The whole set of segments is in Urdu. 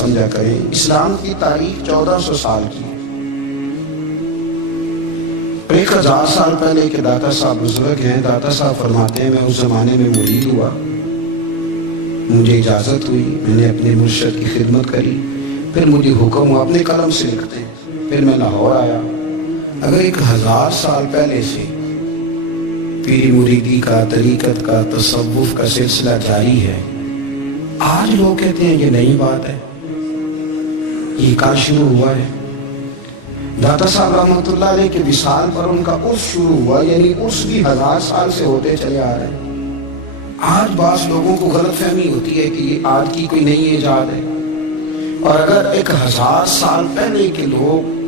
سمجھا کریں، اسلام کی تاریخ 1400 سال کی ہے۔ 1000 سال پہلے کے داتا صاحب بزرگ ہیں، داتا صاحب فرماتے ہیں میں اس زمانے میں مرید ہوا، مجھے اجازت ہوئی، میں نے اپنے مرشد کی خدمت کری، پھر مجھے حکم ہوا اپنے قلم سے لکھتے ہیں، پھر میں لاہور آیا۔ اگر 1000 سال پہلے سے پیری مریدی کا، طریقت کا، تصوف کا سلسلہ جاری ہے، آج لوگ کہتے ہیں یہ نئی بات ہے، یہ کہاں شروع ہوا ہے؟ داتا صاحب رحمۃ اللہ علیہ کے وصال پر ان کا عرس شروع ہوا، یعنی عرس بھی 1000 سال سے ہوتے چلے آ رہے ہیں۔ آج بعض لوگوں کو غلط فہمی ہوتی ہے کہ یہ آج کی کوئی نئی ایجاد ہے، اور اگر 1000 سال پہلے کے لوگ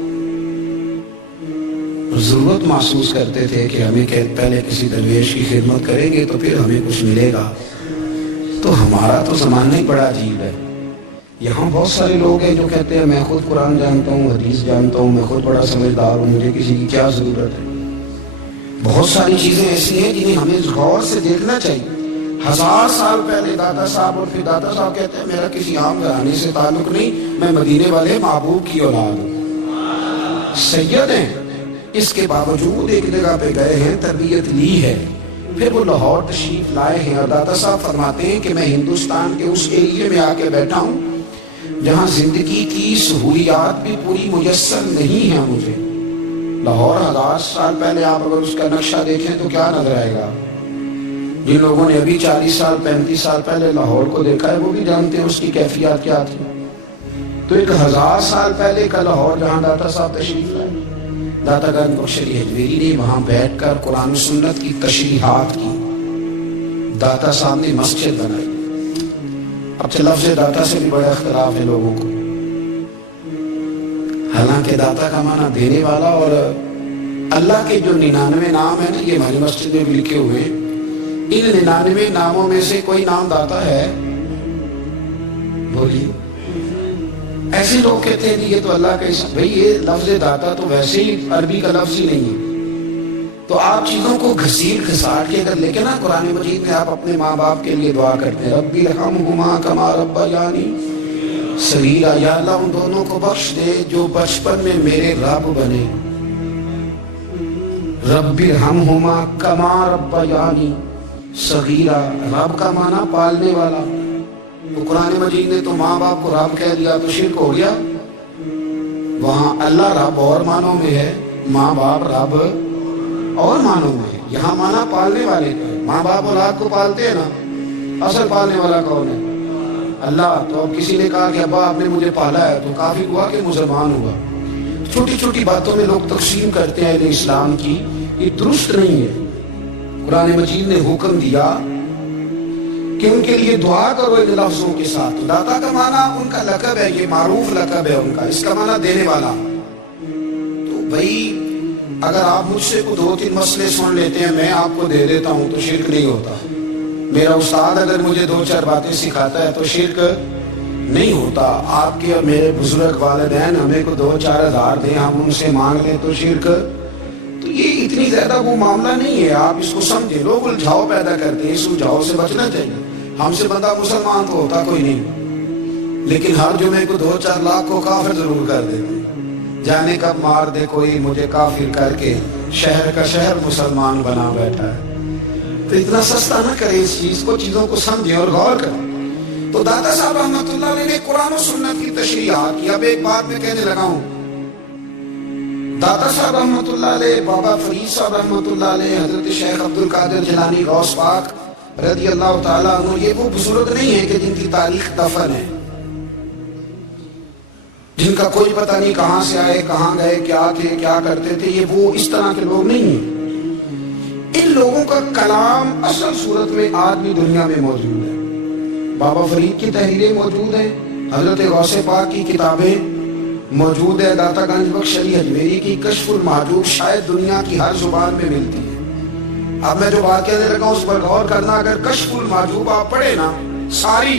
ضرورت محسوس کرتے تھے کہ ہمیں پہلے کسی درویش کی خدمت کریں گے تو پھر ہمیں کچھ ملے گا، تو ہمارا تو زمانہ ہی بڑا عجیب ہے۔ یہاں بہت سارے لوگ ہیں جو کہتے ہیں میں خود قرآن جانتا ہوں، حدیث جانتا ہوں، میں خود بڑا سمجھدار ہوں، مجھے کسی کی کیا ضرورت ہے۔ بہت ساری چیزیں ایسی ہیں جنہیں ہمیں غور سے دیکھنا چاہیے۔ 1000 سال پہلے داتا صاحب، اور پھر داتا صاحب کہتے ہیں میرا کسی عام گھرانے سے تعلق نہیں، میں مدینے والے محبوب کی اولاد ہوں، سید ہیں۔ اس کے باوجود ایک جگہ پہ گئے ہیں، تربیت لی ہے، پھر وہ لاہور تشریف لائے ہیں، اور داتا صاحب فرماتے ہیں کہ میں ہندوستان کے اس ایریے میں آ کے بیٹھا ہوں جہاں زندگی کی سہولیات بھی پوری میسر نہیں ہیں مجھے۔ لاہور 1000 سال پہلے آپ اگر اس کا نقشہ دیکھیں تو کیا نظر آئے گا؟ جن لوگوں نے ابھی 40 سال 35 سال پہلے لاہور کو دیکھا ہے وہ بھی جانتے ہیں اس کی کیفیات کیا تھی۔ تو 1000 سال پہلے کا لاہور جہاں داتا صاحب تشریف لائے، داتا گنج بخش علی اجمیری نے وہاں بیٹھ کر قرآن و سنت کی تشریحات کی، داتا صاحب نے مسجد بنائی۔ اب لفظ داتا سے بھی بڑا اختلاف ہے لوگوں کو، حالانکہ داتا کا معنی دینے والا، اور اللہ کے جو 99 نام ہیں نا یہ ہماری مسجد میں بھی لکھے ہوئے ہیں، ان 99 ناموں میں سے کوئی نام داتا ہے؟ بولیے۔ ایسے لوگ کہتے ہیں یہ تو اللہ کا حساب، بھئی یہ لفظ داتا تو ویسے ہی عربی کا لفظ ہی نہیں ہے، تو آپ چیزوں کو گھسیٹ گھساٹ کے اگر لے کے نا قرآن مجید میں آپ اپنے ماں باپ کے لیے دعا کرتے ہیں ربی ارحمہما کما ربیانی صغیرا، یا اللہ ان دونوں کو بخش دے جو بچپن میں میرے رب بنے۔ ربی ارحمہما کما ربیانی صغیرا، رب کا معنی پالنے والا، تو قرآن مجید نے تو ماں باپ کو رب کہہ دیا تو شرک ہو گیا۔ وہاں اللہ رب اور معنوں میں ہے، ماں باپ رب اور معنوں میں ہے، یہاں معنی پالنے والے کا ہے۔ ماں باپ اولاد کو پالتے ہیں نا، اصل پالنے والا کون ہے؟ اللہ۔ تو اب کسی نے کہا کہ ابا آپ نے مجھے پالا ہے تو کافر ہوا کہ مسلمان ہوا؟ چھوٹی چھوٹی باتوں میں لوگ تقسیم کرتے ہیں اسلام کی، یہ درست نہیں ہے۔ قرآن مجید نے حکم دیا کہ ان کے لیے دعا کرو ان لفظوں کے ساتھ۔ داتا کا معنی ان کا لقب ہے، یہ معروف لقب ہے ان کا، اس کا معنی دینے والا۔ تو بھائی اگر آپ مجھ سے 2-3 مسئلے سن لیتے ہیں میں آپ کو دے دیتا ہوں تو شرک نہیں ہوتا۔ میرا استاد اگر مجھے 2-4 باتیں سکھاتا ہے تو شرک نہیں ہوتا۔ آپ کے اور میرے بزرگ والدین ہمیں کو 2-4 ہزار دیں، ہم ان سے مانگ لیں تو شرک، تو یہ اتنی زیادہ وہ معاملہ نہیں ہے۔ آپ اس کو سمجھیں، لوگ الجھاؤ پیدا کرتے ہیں، اس الجھاؤ سے بچنا چاہیے۔ ہم سے بندہ مسلمان تو ہوتا کوئی نہیں، لیکن ہر جمعے کو 2-4 لاکھ کو کافر ضرور کر دیتے، جانے کب مار دے کوئی مجھے کافر کر کے، شہر کا شہر مسلمان بنا بیٹھا ہے۔ تو اتنا سستا نہ کریں اس چیز کو، چیزوں کو سمجھیں اور غور کریں۔ تو داتا صاحب رحمۃ اللہ علیہ نے قرآن و سنت کی تشریحات کی۔ اب ایک بات میں کہنے لگا ہوں، داتا صاحب رحمۃ اللہ علیہ، بابا فرید صاحب رحمۃ اللہ علیہ، حضرت شیخ عبد القادر جیلانی غوث پاک رضی اللہ تعالیٰ عنہ، یہ وہ بزرگ نہیں ہیں کہ جن کی تاریخ دفن ہے، جن کا کوئی پتہ نہیں کہاں سے آئے، کہاں گئے، کیا تھے، کیا کرتے تھے، یہ وہ اس طرح کے لوگ نہیں ہیں۔ ان لوگوں کا کلام اصل صورت میں آج بھی دنیا میں موجود ہے۔ بابا فرید کی تحریریں موجود ہیں، حضرت غوث پاک کی کتابیں موجود ہے، داتا گنج بخش علی اجمیری کی کشف المحجوب شاید دنیا کی ہر زبان میں ملتی ہے۔ اب میں جو بات کہنے لگا اس پر غور کرنا، اگر کشف المحجوب آپ پڑھے نا ساری،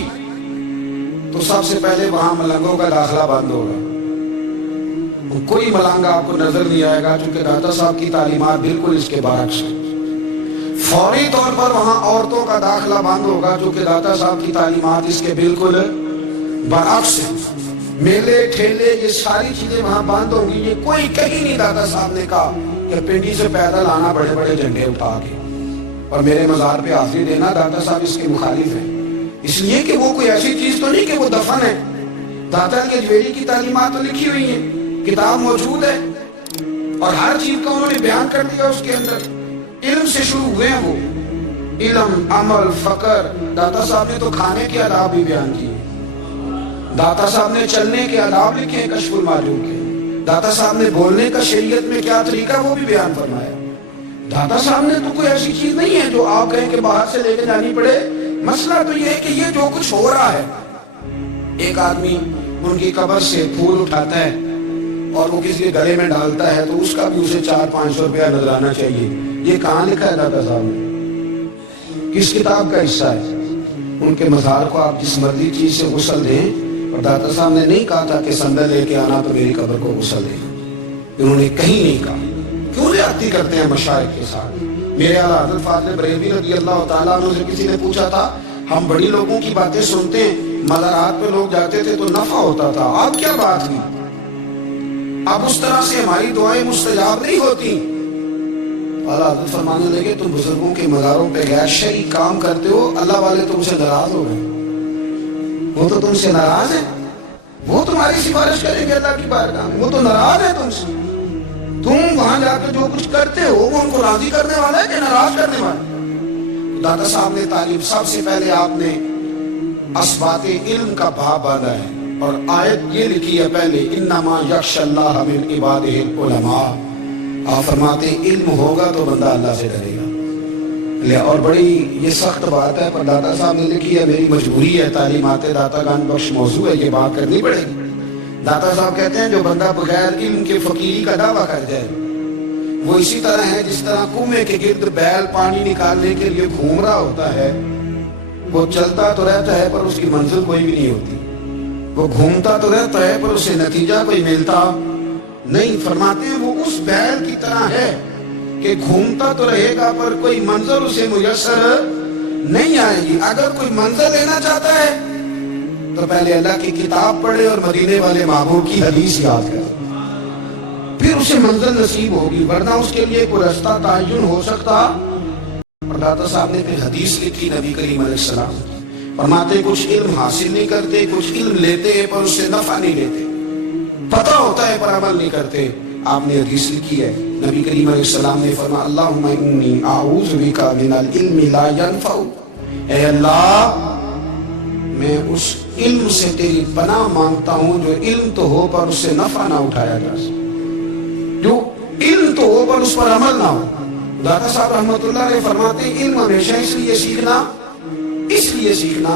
تو سب سے پہلے وہاں ملنگوں کا داخلہ بند ہوگا، کوئی ملنگا آپ کو نظر نہیں آئے گا، چونکہ داتا صاحب کی تعلیمات بالکل اس کے برعکس ہیں۔ فوری طور پر وہاں عورتوں کا داخلہ بند ہوگا، جو کہ داتا صاحب کی تعلیمات اس کے بالکل برعکس ہیں۔ میلے ٹھیلے یہ ساری چیزیں وہاں بند ہوں گی. یہ کوئی کہیں نہیں داتا صاحب نے کہا کہ پنڈی سے پیدل آنا بڑے بڑے جھنڈے اٹھا کے اور میرے مزار پہ حاضری دینا. داتا صاحب اس کے مخالف ہیں, اس لیے کہ وہ کوئی ایسی چیز تو نہیں کہ وہ دفن ہے. داتا علی اجویری کی تعلیمات تو لکھی ہوئی ہیں, کتاب موجود ہے, اور ہر چیز کا انہوں نے بیان کر دیا اس کے اندر. علم سے شروع ہوئے ہیں وہ, علم, عمل, فقر. داتا صاحب نے تو کھانے کے آداب بھی بیان کیے. داتا صاحب نے چلنے کے آداب لکھے ہیں کشف المعلوم کے. داتا صاحب نے بولنے کا شریعت میں کیا طریقہ وہ بھی بیان فرمایا. داتا صاحب نے تو کوئی ایسی چیز نہیں ہے جو آپ کہیں کہ باہر سے لے کے جانی پڑے. مسئلہ تو یہ ہے کہ یہ جو کچھ ہو رہا ہے, ایک آدمی ان کی قبر سے پھول اٹھاتا ہے اور وہ کسی کے گلے میں ڈالتا ہے تو اس کا بھی اسے 400-500 روپیہ نظرانا چاہیے. یہ کہاں لکھا ہے داتا صاحب نے؟ کس کتاب کا حصہ ہے؟ ان کے مزار کو آپ جس مرضی چیز سے غسل دیں, اور داتا صاحب نے نہیں کہا تھا کہ سندل لے کے آنا تو میری قبر کو غسل دیں. انہوں نے کہیں نہیں کہا. کیوں زیادتی کرتے ہیں مشائخ کے ساتھ؟ میرے اعلیٰ حضرت فاضل بریلوی رضی اللہ تعالیٰ عنہ سے کسی نے پوچھا تھا, ہم بڑی لوگوں کی باتیں سنتے ہیں, مزارات پہ لوگ جاتے تھے تو نفع ہوتا تھا, اب کیا بات ہوئی؟ اب اس طرح سے ہماری دعائیں مستجاب نہیں ہوتی. اعلیٰ حضرت فرمانے لگے, تم بزرگوں کے مزاروں پہ غیر شرعی کام کرتے ہو, اللہ والے تم سے ناراض ہو گئے. وہ تو تم سے ناراض ہے, وہ تمہاری سفارش کریں گے اللہ کی بارگاہ میں, وہ تو ناراض ہے تم سے. تم وہاں جا کے جو کچھ کرتے ہو وہ ان کو راضی کرنے والا ہے کہ ناراض کرنے والا ہے؟ داتا صاحب نے تعلیم, سب سے پہلے آپ نے اسبات علم کا باب باندھا ہے, اور آیت یہ لکھی ہے پہلے, انما یخشی اللہ من عبادہ العلماء. آپ فرماتے ہیں علم ہوگا تو بندہ اللہ سے ڈرے گا. اور بڑی یہ سخت بات ہے, پر داتا صاحب نے لکھی ہے, میری مجبوری ہے, تعلیمات داتا گان بخش موضوع ہے, یہ بات کرنی پڑے گی. داتا صاحب کہتے ہیں جو بندہ بغیر علم کے فقیری کا دعویٰ کر جائے وہ اسی طرح ہے جس طرح کنویں کے گرد بیل پانی نکالنے کے لیے گھوم رہا ہوتا ہے. وہ چلتا تو رہتا ہے پر اس کی منزل کوئی بھی نہیں ہوتی, وہ گھومتا تو رہتا ہے پر اسے نتیجہ کوئی ملتا نہیں. فرماتے ہیں وہ اس بیل کی طرح ہے کہ گھومتا تو رہے گا پر کوئی منظر اسے میسر نہیں آئے گی. اگر کوئی منظر لینا چاہتا ہے تو پہلے اللہ کی کتاب پڑھے اور مدینے والے محبوب کی حدیث یاد کرے, پھر اسے منظر نصیب ہوگی, ورنہ اس کے لیے کوئی رستہ تعین ہو سکتا. اور داتا صاحب نے پھر حدیث لکھی نبی کریم علیہ السلام, فرماتے کچھ علم حاصل نہیں کرتے, کچھ علم لیتے ہیں پر اس سے نفع نہیں لیتے, پتہ ہوتا ہے پر عمل نہیں کرتے. آپ نے حدیث لکھی ہے, نبی کریم علیہ السلام نے فرمایا, اللہم انی اعوذ بک من العلم لا ينفع. اے اللہ میں اس علم سے تیری پناہ مانگتا ہوں جو علم تو ہو پر اس سے نفع نہ اٹھایا جا سکے, جو علم تو ہو پر اس پر عمل نہ ہو. داتا صاحب رحمۃ اللہ علیہ فرماتے ہیں علم ہمیشہ اس لیے سیکھنا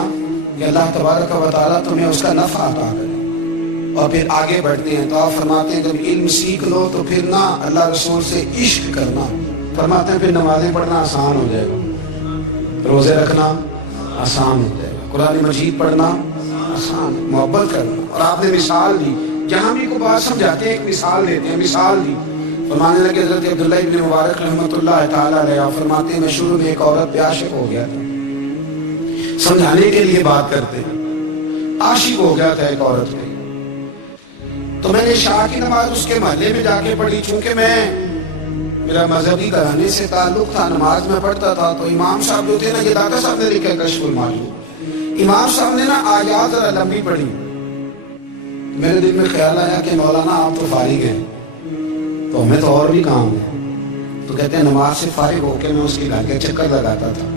کہ اللہ تبارک و تعالیٰ تمہیں اس کا نفع عطا کرے. اور پھر آگے بڑھتے ہیں تو آپ فرماتے ہیں جب علم سیکھ لو تو پھر نہ اللہ رسول سے عشق کرنا. فرماتے ہیں پھر نمازیں پڑھنا آسان ہو جائے گا, روزے رکھنا آسان ہو جائے گا, قرآن مجید پڑھنا آسان, محبت کرنا. اور آپ نے مثال دی, جہاں بھی کو بات سمجھاتے ہیں ایک مثال دیتے ہیں, مثال دی. فرمانے لگے حضرت عبداللہ ابن مبارک رحمۃ اللہ تعالیٰ علیہ, آپ فرماتے ہیں میں شروع میں ایک عورت پہ عاشق ہو گیا تھا. سمجھانے کے لیے بات کرتے ہیں, عاشق ہو گیا تھا ایک عورت پہ, تو میں نے عشاء کی نماز اس کے محلے میں جا کے پڑھی. چونکہ میرا مذہبی گھرانے سے تعلق تھا, نماز میں پڑھتا تھا, تو امام صاحب جو تھے نا, یہ داتا صاحب نے لکھا ہے کشف المعلوم, امام صاحب نے نا آیات ذرا لمبی پڑھی. میرے دل میں خیال آیا کہ مولانا آپ تو فارغ ہیں تو ہمیں تو اور بھی کام ہے. تو کہتے ہیں نماز سے فارغ ہو کے میں اس کے گھر کے چکر لگاتا تھا,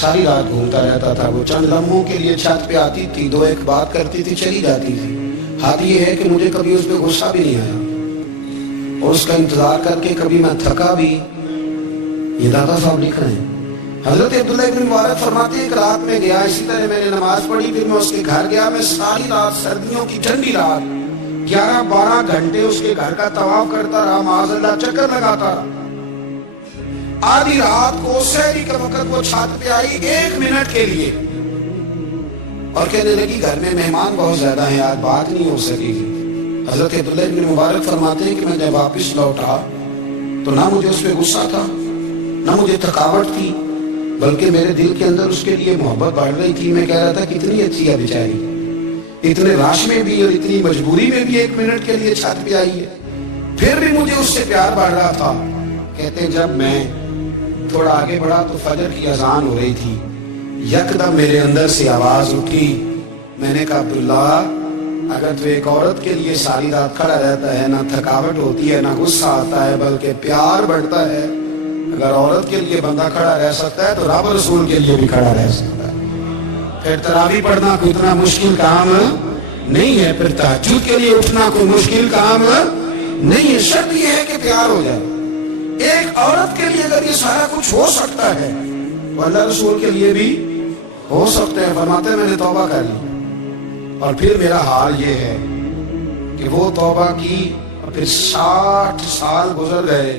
ساری رات گھومتا رہتا تھا. وہ چند لمحوں کے لیے چھت پہ آتی تھی, دو ایک بات کرتی تھی, چلی جاتی تھی. حال یہ ہے کہ مجھے کبھی اس پہ غصہ بھی نہیں آیا, اور اس کا انتظار کر کے کبھی میں تھکا بھی. یہ داتا صاحب لکھ رہے ہیں. حضرت عبداللہ ابن مبارک فرماتے ہیں ایک رات میں گیا, اسی طرح میں نے نماز پڑھی, پھر میں اس کے گھر گیا. میں ساری رات, سردیوں کی ٹھنڈی رات, 11-12 گھنٹے اس کے گھر کا طواف کرتا رہا, معاذ اللہ چکر لگاتا رہا. آدھی رات کو سحری کے وقت وہ چھت پہ آئی 1 منٹ کے لیے, اور کہنے لگی گھر میں مہمان بہت زیادہ ہیں, آج بات نہیں ہو سکے گی. حضرت عبداللہ ابن مبارک فرماتے ہیں کہ میں جب واپس لوٹا تو نہ مجھے اس پہ غصہ تھا, نہ مجھے تھکاوٹ تھی, بلکہ میرے دل کے اندر اس کے لیے محبت بڑھ رہی تھی. میں کہہ رہا تھا کتنی اچھی ہے بیچاری, اتنے رش میں بھی اور اتنی مجبوری میں بھی 1 منٹ کے لیے چھت پہ آئی ہے، پھر بھی مجھے اس سے پیار بڑھ رہا تھا۔ کہتے ہیں جب میں تھوڑا آگے بڑھا تو فجر کی اذان ہو رہی تھی، یکدم میرے اندر سے آواز اٹھی، میں نے کہا عبداللہ اگر تو ایک عورت کے لیے ساری رات کھڑا رہتا ہے، نہ تھکاوٹ ہوتی ہے، نہ غصہ آتا ہے، بلکہ پیار بڑھتا ہے، اگر عورت کے لیے بندہ کھڑا رہ سکتا ہے تو رب رسول کے لیے بھی کھڑا رہ سکتا ہے۔ پھر تراویح پڑھنا کوئی اتنا مشکل کام نہیں ہے، پھر تہجد کے لیے اٹھنا کوئی مشکل کام نہیں ہے، شرط یہ ہے کہ پیار ہو جائے۔ ایک عورت کے لیے اگر یہ سارا کچھ ہو سکتا ہے تو اللہ رسول کے لیے بھی ہو سکتا ہے۔ فرماتے ہیں میں نے توبہ کر لی، اور پھر میرا حال یہ ہے کہ وہ توبہ کی اور پھر 60 سال گزر گئے،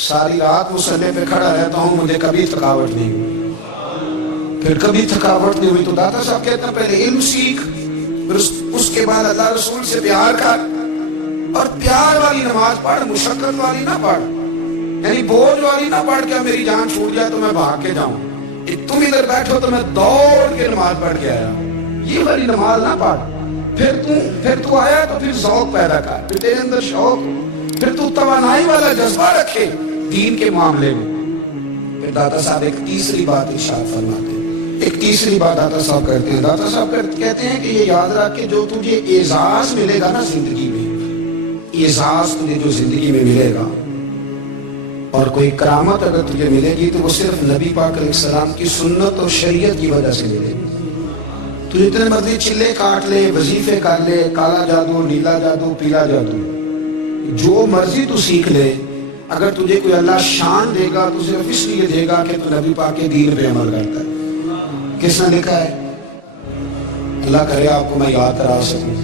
ساری رات مصلی پہ کھڑا رہتا ہوں، مجھے کبھی تھکاوٹ نہیں ہوئی، پھر کبھی تھکاوٹ نہیں ہوئی۔ تو داتا صاحب کہتے ہیں پہلے علم سیکھ، پھر اس کے بعد اللہ رسول سے پیار کر، اور پیار والی نماز پڑھ، مشقت والی نہ پڑھ، یعنی بوجھ والی نہ پڑھ کہ میری جان چھوٹ جائے تو میں بھاگ کے جاؤں، تم ادھر بیٹھو تو میں دوڑ کے نماز پڑھ کے آیا، یہ والی نماز نہ پڑھ۔ پھر تو آیا تو پھر ذوق پیدا کر، پھر تیرے اندر شوق، پھر تو توانائی والا جذبہ رکھے دین کے معاملے میں۔ پھر داتا صاحب ایک تیسری بات ارشاد فرماتے ہیں، ایک تیسری بات داتا صاحب کرتے ہیں۔ داتا صاحب کہتے ہیں کہ یہ یاد رکھ کہ جو تجھے اعزاز ملے گا نا زندگی میں، اعزاز تجھے جو زندگی میں ملے گا اور کوئی کرامت اگر تجھے ملے گی تو وہ صرف نبی پاک علیہ السلام کی سنت اور شریعت کی وجہ سے ملے گی۔ تو جتنے مرضی چلے کاٹ لے، وظیفے کر لے، کالا جادو، نیلا جادو، پیلا جادو، جو مرضی تو سیکھ لے، اگر تجھے کوئی اللہ شان دے گا تو صرف اس لیے دے گا کہ تو نبی پاک کے دین پہ عمل کرتا ہے۔ کس نے لکھا ہے؟ اللہ کرے آپ کو میں یاد کرا سکوں،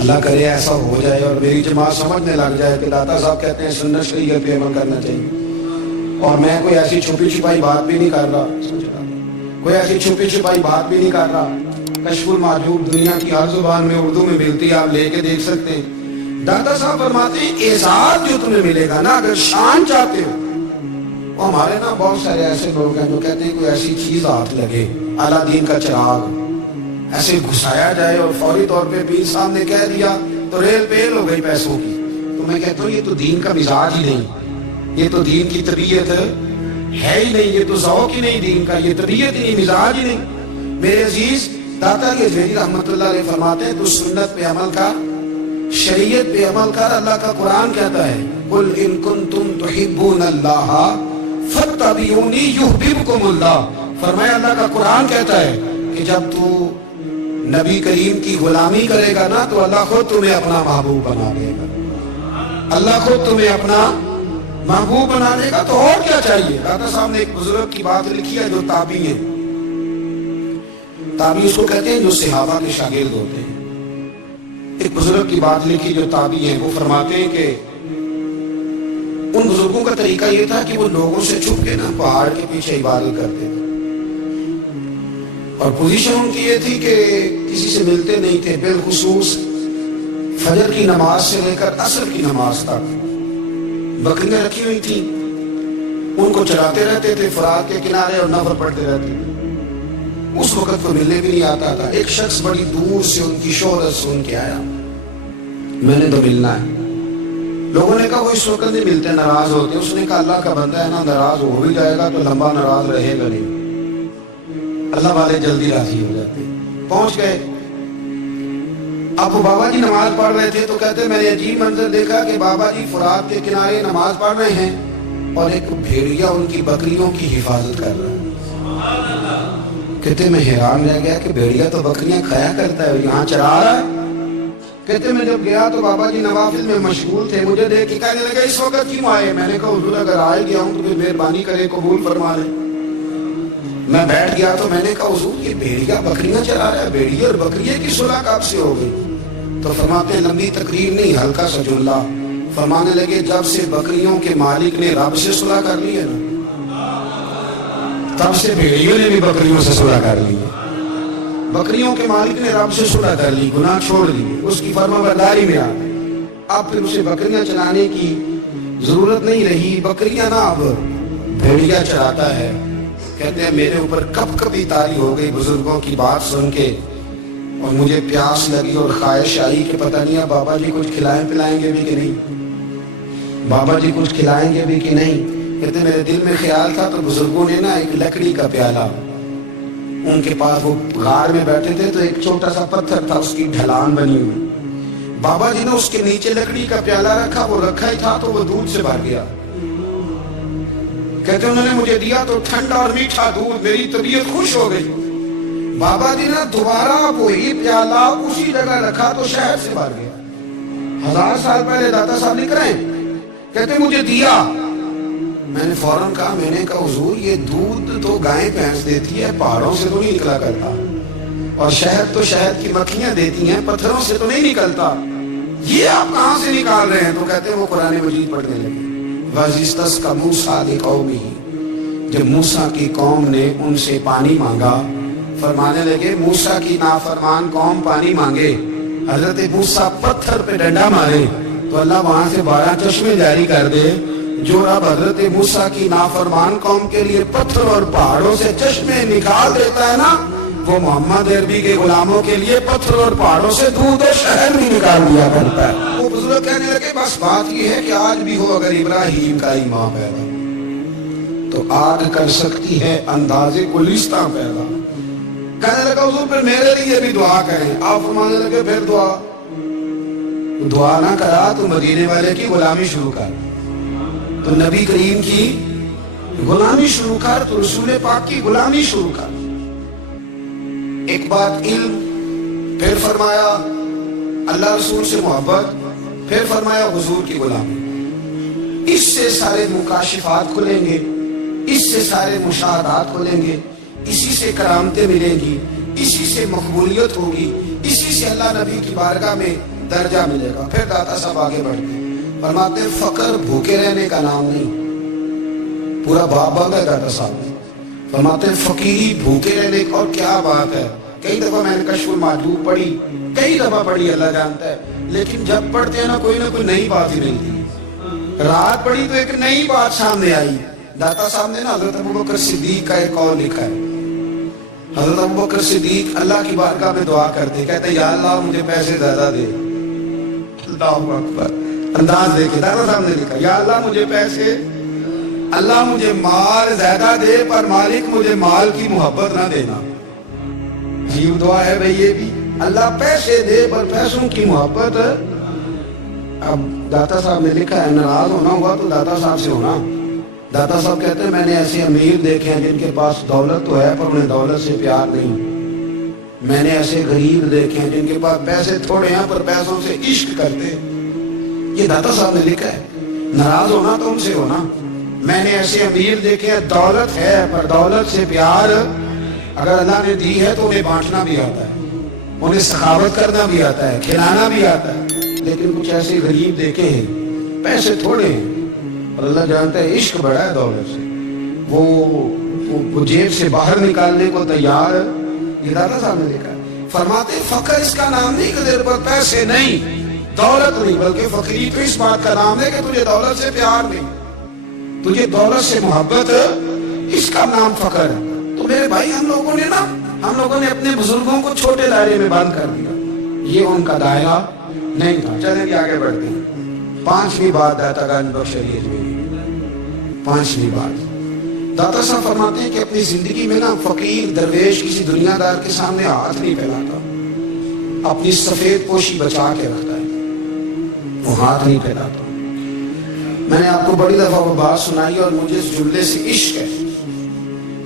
اللہ کرے ایسا ہو جائے اور میری جماعت سمجھنے لگ جائے کہ داتا صاحب کہتے ہیں سنت شریعت پہ عمل کرنا چاہیے، اور میں کوئی ایسی چھپی چھپائی بات بھی نہیں کر رہا، کوئی ایسی چھپی چھپائی بات بھی نہیں کر رہا۔ کشف المحجوب دنیا کی ہر زبان میں اردو میں ملتی ہے، آپ لے کے دیکھ سکتے ہیں۔ داتا صاحب فرماتے ہیں اعزاز جو تمہیں ملے گا نا، اگر شان چاہتے ہو، وہ ہمارے نا بہت سارے ایسے لوگ ہیں جو کہتے ہیں کوئی ایسی چیز ہاتھ لگے، اعلیٰ دین کا چراغ ایسے گھسایا جائے اور فوری طور پہ پیر صاحب نے کہہ دیا تو ریل پیل ہو گئی پیسوں کی۔ تو میں کہتا ہوں یہ تو دین کا مزاج ہی نہیں، یہ تو دین کی طبیعت ہے ہی نہیں، یہ تو ذوق ہی نہیں دین کا، یہ طبیعت ہی نہیں، مزاج ہی نہیں۔ میرے عزیز داتا علی رحمت اللہ علیہ فرماتے ہیں تو سنت پہ عمل کر، شریعت پہ عمل کر۔ اللہ کا قرآن کہتا ہے قل ان کنتم تحبون اللہ فاتبعونی یحببکم اللہ۔ فرمایا اللہ کا قرآن کہتا ہے کہ جب تو نبی کریم کی غلامی کرے گا نا تو اللہ خود تمہیں اپنا محبوب بنا دے گا، اللہ خود تمہیں اپنا محبوب بنا دے گا۔ تو اور کیا چاہیے؟ داتا صاحب نے ایک بزرگ کی بات لکھی ہے جو تابعی ہیں، تابعی اس کو کہتے ہیں جو صحابہ کے شاگرد ہوتے ہیں۔ ایک بزرگ کی بات لکھی جو تابعی ہیں، وہ فرماتے ہیں کہ ان بزرگوں کا طریقہ یہ تھا کہ وہ لوگوں سے چھپ کے نا پہاڑ کے پیچھے عبادت کرتے تھے، اور پوزیشن ان کی یہ تھی کہ کسی سے ملتے نہیں تھے، بالخصوص فجر کی نماز سے لے کر عصر کی نماز تک بکریاں رکھی ہوئی تھیں، ان کو چراتے رہتے تھے فرات کے کنارے اور نفل پڑھتے رہتے تھے۔ اس وقت کو ملنے بھی نہیں آتا تھا۔ ایک شخص بڑی دور سے ان کی شہرت سن کے آیا، میں نے تو ملنا ہے۔ لوگوں نے کہا وہ اس وقت نہیں ملتے، ناراض ہوتے۔ اس نے کہا اللہ کا بندہ ہے نا، ناراض ہو بھی جائے گا تو لمبا ناراض رہے گا نہیں، اللہ والے جلدی راضی ہو جاتے۔ پہنچ گئے، اب وہ بابا جی نماز پڑھ رہے تھے تو کہتے میں نے عجیب منظر دیکھا کہ بابا جی فرات کے کنارے نماز پڑھ رہے ہیں اور ایک بھیڑیا ان کی بکریوں کی حفاظت کر رہا ہے۔ کہتے میں حیران رہ گیا کہ بھیڑیا تو بکریاں کھایا کرتا ہے، یہاں چرا رہا ہے۔ کہتے میں جب گیا تو بابا جی نوافل میں مشغول تھے، مجھے دیکھ کے کہنے لگا اس وقت کیوں آئے؟ میں نے کہا حضور اگر آئے گیا ہوں تو پھر مہربانی کرے قبول فرما لیں۔ میں بیٹھ گیا تو میں نے کہا حضور یہ بھیڑیا بکریاں چلا رہا ہے، بھیڑیا اور بکریے کی صلح کب سے ہو گئی؟ تو فرماتے ہیں لمبی تقریر نہیں، ہلکا سا جملہ۔ فرمانے لگے جب سے بکریوں کے مالک نے رب سے صلح کر لی ہے نا، تب سے بھیڑیوں نے بھی بکریوں سے صلح کر لی ہے۔ بکریوں کے مالک نے رب سے صلح کر لی، گناہ چھوڑ لی، اس کی فرما برداری میں آ گئے۔ اب پھر اسے بکریاں چلانے کی ضرورت نہیں رہی، بکریاں نہ اب بھیڑیا چراتا ہے۔ کہتے ہیں میرے اوپر کب کبھی تاری ہو گئی بزرگوں کی بات سن کے، اور مجھے پیاس لگی اور خواہش آئی کہ پتہ نہیں بابا جی کچھ کھلائیں پلائیں گے بھی کہ نہیں، بابا جی کچھ کھلائیں گے بھی کہ نہیں۔ کہتے میرے دل میں خیال تھا تو بزرگوں نے نا ایک لکڑی کا پیالہ، ان کے پاس وہ غار میں بیٹھے تھے تو ایک چھوٹا سا پتھر تھا، اس کی ڈھلان بنی ہوئی، بابا جی نے اس کے نیچے لکڑی کا پیالہ رکھا، وہ رکھا ہی تھا تو وہ دودھ سے بھر گیا۔ کہتے انہوں نے مجھے دیا تو ٹھنڈا اور میٹھا دودھ، میری طبیعت خوش ہو گئی۔ بابا جی نے دوبارہ وہی پیالہ اسی جگہ رکھا تو شہد سے بھر گیا۔ 1000 سال پہلے داتا صاحب لکھ رہے ہیں، کہتے مجھے دیا، میں نے فوراً کہا، میں نے کہا حضور یہ دودھ تو گائیں بھینس دیتی ہے، پہاڑوں سے تو نہیں نکلا کرتا، اور شہد تو شہد کی مکھیاں دیتی ہیں، پتھروں سے تو نہیں نکلتا، یہ آپ کہاں سے نکال رہے ہیں؟ تو کہتے ہیں وہ قرآن مجید پڑھنے لگے۔ وَإِذِسْتَسْقَىٰ مُوسَىٰ لِقَوْمِهِ، جب موسیٰ کی قوم نے ان سے پانی مانگا، فرمانے لگے موسیٰ کی نافرمان قوم پانی مانگے، حضرت موسیٰ پتھر پہ ڈنڈا مارے تو اللہ وہاں سے 12 چشمے جاری کر دے۔ جو رب حضرت موسیٰ کی نافرمان قوم کے لیے پتھر اور پہاڑوں سے چشمے نکال دیتا ہے نا، وہ محمد عربی کے غلاموں کے لیے پتھر اور پہاڑوں سے دودھ اور شہد بھی نکال دیا کرتا ہے۔ وہ بزرگ کہنے لگے بس بات یہ ہے کہ آج بھی ہو اگر ابراہیم کا ایمان پیدا تو آگ کر سکتی ہے اندازے گلستاں پیدا۔ کہنے لگا حضور پھر میرے لیے بھی دعا کریں، آپ فرمانے لگے پھر دعا نہ کرا تو مدینے والے کی غلامی شروع کر، تو نبی کریم کی غلامی شروع کر، تو رسول پاک کی غلامی شروع کر۔ ایک بات علم، پھر فرمایا اللہ رسول سے محبت، پھر فرمایا حضور کی غلامی۔ اس سے سارے مکاشفات کھلیں گے، اس سے سارے مشاہدات کھلیں گے، اسی سے کرامتیں ملیں گی، اسی سے مقبولیت ہوگی، اسی سے اللہ نبی کی بارگاہ میں درجہ ملے گا۔ پھر داتا صاحب آگے بڑھ گئے، فرماتے فقر بھوکے رہنے کا نام نہیں، پورا باب آ گیا داتا صاحب نے۔ فرماتے فقیری بھوکے رہنے کا، اور کیا بات ہے، کئی دفعہ میں نے کشف المحجوب پڑھی، کئی دفعہ پڑھی، اللہ جانتا ہے، لیکن جب پڑھتے ہیں نا کوئی نئی بات ہی ملتی۔ رات پڑھی تو ایک نئی بات سامنے آئی۔ داتا صاحب نے نا حضرت ابوبکر صدیق کا ایک قول لکھا ہے۔ حضرت ابوبکر صدیق اللہ کی بارگاہ میں دعا کرتے، کہتے یا اللہ مجھے پیسے زیادہ دے۔ اللہ اکبر، انداز دیکھے داتا صاحب نے لکھا، یا اللہ مجھے پیسے، اللہ مجھے مال زیادہ دے، پر مالک مجھے مال کی محبت نہ دینا۔ عجیب دعا ہے بھئی یہ بھی، اللہ پیسے دے پر پیسوں کی محبت۔ اب داتا صاحب نے لکھا ہے ناراض ہونا ہوا تو داتا صاحب سے ہونا۔ داتا صاحب کہتے ہیں میں نے ایسے امیر دیکھے ہیں جن کے پاس دولت تو ہے پر انہیں دولت سے پیار نہیں، میں نے ایسے غریب دیکھے ہیں جن کے پاس پیسے تھوڑے ہیں پر پیسوں سے عشق کرتے۔ یہ داتا صاحب نے لکھا ہے، ناراض ہونا تو ان سے ہونا۔ میں نے ایسے امیر دیکھے ہیں دولت ہے پر دولت سے پیار، اگر اللہ نے دی ہے تو انہیں بانٹنا بھی آتا ہے، انہیں سخاوت کرنا بھی آتا ہے، کھلانا بھی آتا ہے، لیکن کچھ ایسے غریب دیکھے ہیں پیسے تھوڑے ہیں اور اللہ جانتا ہے عشق بڑا ہے دولت سے، وہ جیب سے باہر نکالنے کو تیار۔ یہ داتا صاحب نے لکھا ہے، فرماتے فقر اس کا نام نہیں کہ تیرے پر پیسے نہیں، دولت نہیں، بلکہ فقیری تو اس بات کا نام ہے کہ تجھے دولت سے پیار نہیں، تجھے دولت سے محبت، اس کا نام فقر ہے۔ تو میرے بھائی ہم لوگوں نے اپنے بزرگوں کو چھوٹے دائرے میں بند کر دیا، یہ ان کا دائرہ نہیں تھا۔ چلیں کہ آگے بڑھتے ہیں۔ 5ویں بات داتا گنج بخش علی اجمیری، 5ویں بات داتا صاحب فرماتے ہیں کہ اپنی زندگی میں نا فقیر درویش کسی دنیا دار کے سامنے ہاتھ نہیں پھیلاتا، اپنی سفید پوشی بچا کے رکھتا ہے، وہ ہاتھ نہیں پھیلاتا۔ میں نے آپ کو بڑی دفعہ وہ بات سنائی اور مجھے اس جملے سے عشق ہے۔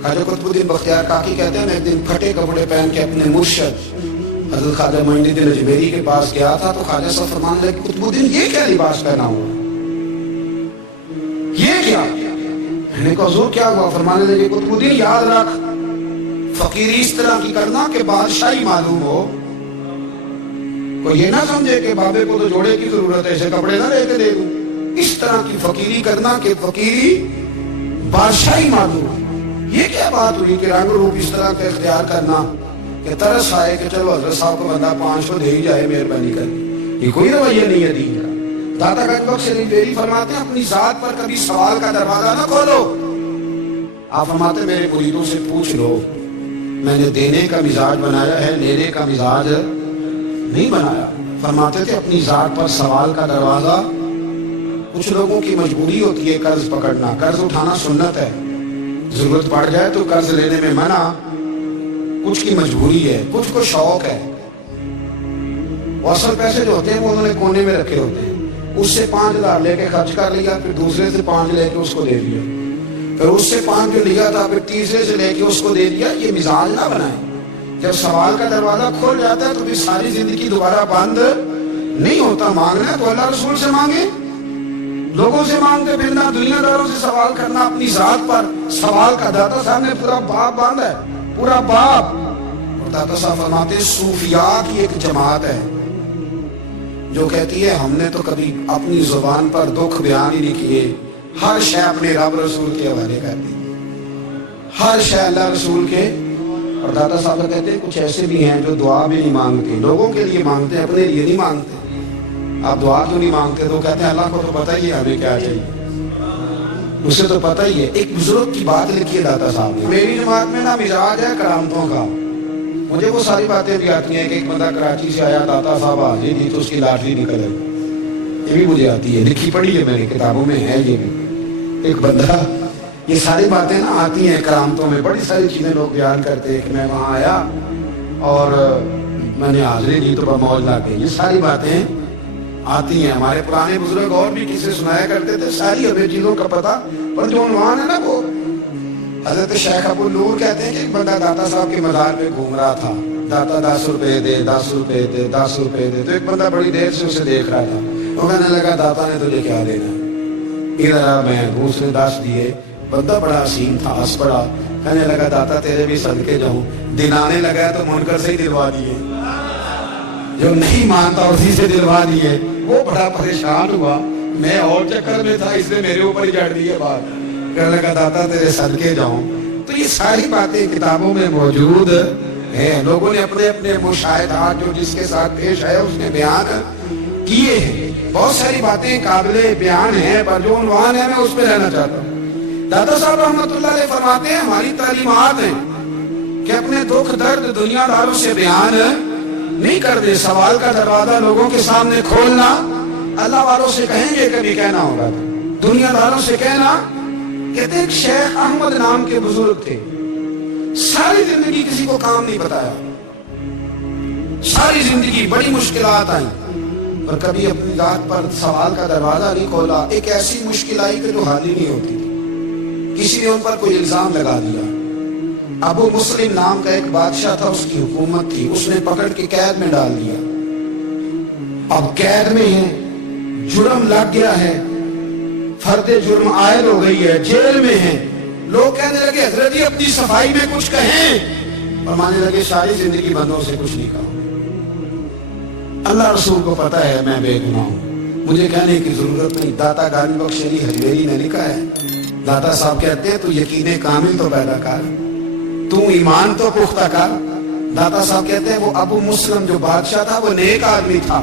خواجہ قطب الدین بختیار کاکی کہتے ہیں میں ایک دن پھٹے کپڑے پہن کے اپنے مرشد حضرت خواجہ معین الدین اجمیری کے پاس گیا تھا تو خواجہ صاحب فرمانے لگے قطب الدین یہ کیا لباس پہنا ہوا، یہ کیا؟ میں نے کہا حضور کیا ہوا؟ فرمانے لگے قطب الدین یاد رکھ، فقیری اس طرح کی کرنا کہ بادشاہی معلوم ہو، کوئی یہ نہ سمجھے کہ بابے کو تو جوڑے کی ضرورت ہے اسے کپڑے نہ لے کے دے دوں، اس طرح کی فقیری کرنا کہ فقیری بادشاہی معلوم ہو۔ یہ کیا بات ہوئی کہ رنگ روپ اس طرح کا اختیار کرنا کہ ترس آئے کہ چلو حضرت صاحب کو بندہ 500 دے ہی جائے مہربانی کر، یہ کوئی رویہ نہیں ہے دین کا۔ داتا گنج بخش علی اجمیری فرماتے ہیں اپنی ذات پر کبھی سوال کا دروازہ نہ کھولو، آپ فرماتے میرے مریدوں سے پوچھ لو میں نے دینے کا مزاج بنایا ہے، لینے کا مزاج نہیں بنایا۔ فرماتے تھے اپنی ذات پر سوال کا دروازہ، کچھ لوگوں کی مجبوری ہوتی ہے قرض پکڑنا، قرض اٹھانا سنت ہے، ضرورت پڑ جائے تو قرض لینے میں منع، کچھ کی مجبوری ہے، کچھ کو شوق ہے۔ وہ اصل پیسے جو ہوتے ہیں وہ انہوں نے کونے میں رکھے ہوتے ہیں، اس سے 5,000 لے کے خرچ کر لیا، پھر دوسرے سے 5 لے کے اس کو دے دیا، پھر اس سے 5 جو لیا تھا پھر تیسرے سے لے کے اس کو دے دیا۔ یہ مزاج نہ بنائیں۔ جب سوال کا دروازہ کھول جاتا ہے تو پھر ساری زندگی دوبارہ بند نہیں ہوتا۔ مانگنا ہے تو اللہ رسول سے مانگے، لوگوں سے مانگتے پھرنا، دنیا داروں سے سوال کرنا، اپنی ذات پر سوال کا داتا صاحب نے پورا باب باندھا ہے، پورا باب۔ اور داتا صاحب فرماتے ہیں صوفیاء کی ایک جماعت ہے جو کہتی ہے ہم نے تو کبھی اپنی زبان پر دکھ بیان ہی نہیں کیے، ہر شے اپنے رب رسول کے حوالے کر دی، ہر شے اللہ رسول کے۔ اور داتا صاحب کہتے ہیں کچھ ایسے بھی ہیں جو دعا بھی نہیں مانگتے، لوگوں کے لیے مانگتے ہیں، اپنے لیے نہیں مانگتے۔ آپ دعا کیوں نہیں مانگتے؟ تو کہتے ہیں اللہ کو تو پتہ ہی ہے ہمیں کیا چاہیے، اسے تو پتہ ہی ہے۔ ایک بزرگ کی بات لکھی ہے داتا صاحب نے، میری جماعت میں نا مزاج ہے کرامتوں کا، مجھے وہ ساری باتیں بھی آتی ہیں کہ ایک بندہ کراچی سے آیا، داتا صاحب حاضر نہیں تو اس کی لاٹری نکل گئی، یہ بھی مجھے آتی ہے، لکھی پڑھی ہے میں نے، کتابوں میں ہے یہ بھی۔ ایک بندہ، یہ ساری باتیں نا آتی ہیں کرامتوں میں، بڑی ساری چیزیں لوگ بیان کرتے ہیں کہ میں وہاں آیا اور میں نے حاضری دی تو موج لا کے، یہ ساری باتیں آتی ہیں۔ ہمارے پرانے بزرگ اور بھی کسے سنایا کرتے تھے، ساری ہمیں چیزوں کا پتہ، پر جو عنوان ہے نا وہ حضرت شیخ ابو نور کہتے ہیں کہ ایک بندہ داتا صاحب کے مزار پہ گھوم رہا تھا، داتا 10 روپے دے، 10 روپے دے، 10 روپے دے، تو ایک بندہ بڑی دیر سے اسے دیکھ رہا تھا، وہ کہنے لگا داتا نے تجھے کیا دینا، ادھر آ، میں دوسرے 10 دیے۔ بندہ بڑا حسین تھا، ہنس پڑا، کہنے لگا داتا تیرے بھی صدقے جاؤں، دن آنے لگا تو منکر سے ہی دلوا دیے، جو نہیں مانتا اسی سے دلوا دیے۔ وہ بڑا پریشان ہوا، میں اور چکر میں تھا، اس نے میرے اوپر ہی جڑ دی ہے بات، کہنے لگا داتا تیرے صدقے جاؤں۔ تو یہ ساری باتیں کتابوں میں موجود ہیں، لوگوں نے اپنے اپنے مشاہدات جو جس کے ساتھ پیش آئے اس نے بیان کیے ہیں، بہت ساری باتیں قابل بیان ہیں، پر جو عنوان ہے میں اس پہ رہنا چاہتا ہوں۔ داتا صاحب رحمۃ اللہ علیہ فرماتے ہیں ہماری تعلیمات ہیں کہ اپنے دکھ درد دنیا داروں سے بیان نہیں کر دے، سوال کا دروازہ لوگوں کے سامنے کھولنا، اللہ والوں سے کہیں گے کبھی کہنا ہوگا، دنیا داروں سے کہنا۔ کہتے ہیں شیخ احمد نام کے بزرگ تھے، ساری زندگی کسی کو کام نہیں بتایا، ساری زندگی بڑی مشکلات آئیں، پر کبھی اپنی ذات پر سوال کا دروازہ نہیں کھولا۔ ایک ایسی مشکل آئی کہ جو حل ہی نہیں ہوتی تھی، کسی نے ان پر کوئی الزام لگا دیا۔ ابو مسلم نام کا ایک بادشاہ تھا، اس کی حکومت تھی، اس نے پکڑ کے قید میں ڈال دیا۔ اب قید میں ہے، جرم لگ گیا ہے، فرد جرم عائد ہو گئی ہے، جیل میں ہے۔ لوگ کہنے لگے حضرت جی اپنی صفائی میں کچھ کہیں، فرمانے لگے ساری زندگی بندوں سے کچھ نہیں کہا، اللہ رسول کو پتا ہے میں بے گناہ ہوں، مجھے کہنے کی ضرورت نہیں۔ داتا گانی بخش علی حجویری نے لکھا ہے، داتا صاحب کہتے ہیں تو یقین کامل تو پیدا کر، تو ایمان تو پختہ کر۔ داتا صاحب کہتے ہیں وہ ابو مسلم جو بادشاہ تھا وہ نیک آدمی تھا،